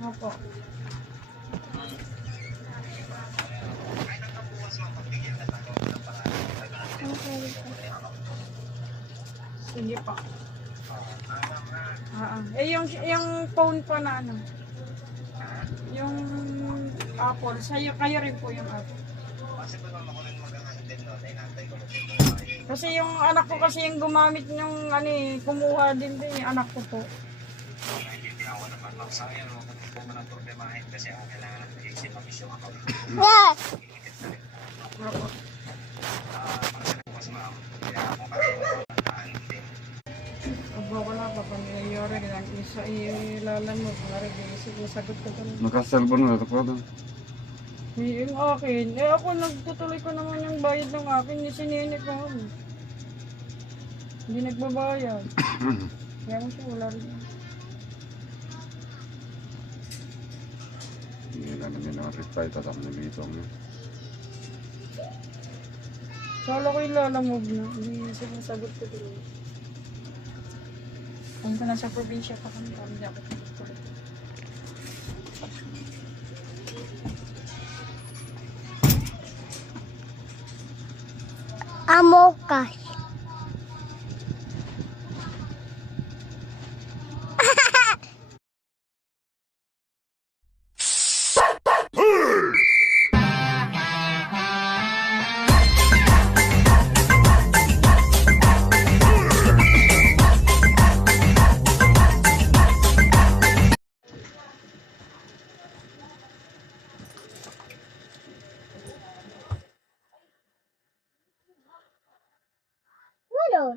Opo. Okay. Sige po. Yung phone po na ano? Yung Apple. Kayo rin po yung Apple. Kasi yung anak ko kasi yung gumamit yung ano eh, kumuha din yung anak ko po. Hindi ako naman magsayang kung mo ng problemahin kasi ang kailangan ng isip ang isyo ako. Opo. Mas ma'am, kaya ako kasi din. Aba, wala pa pa nangyayari lang. Isa ilalan mo, sige, sagot ko doon. Nakaselfon na ito po doon. Yung akin, ako nagtutuloy ko naman yung bayad ng akin, yung sinini ko. Hindi nagbabayad. Kaya mo siya, wala rin. Hindi na namin na-reply, tatak na dito. Kala ko ilalamog na, hindi sinasagot ko doon. Kung ko nasa probinsya pa kami, hindi ako tuloy. Amokas. Ano?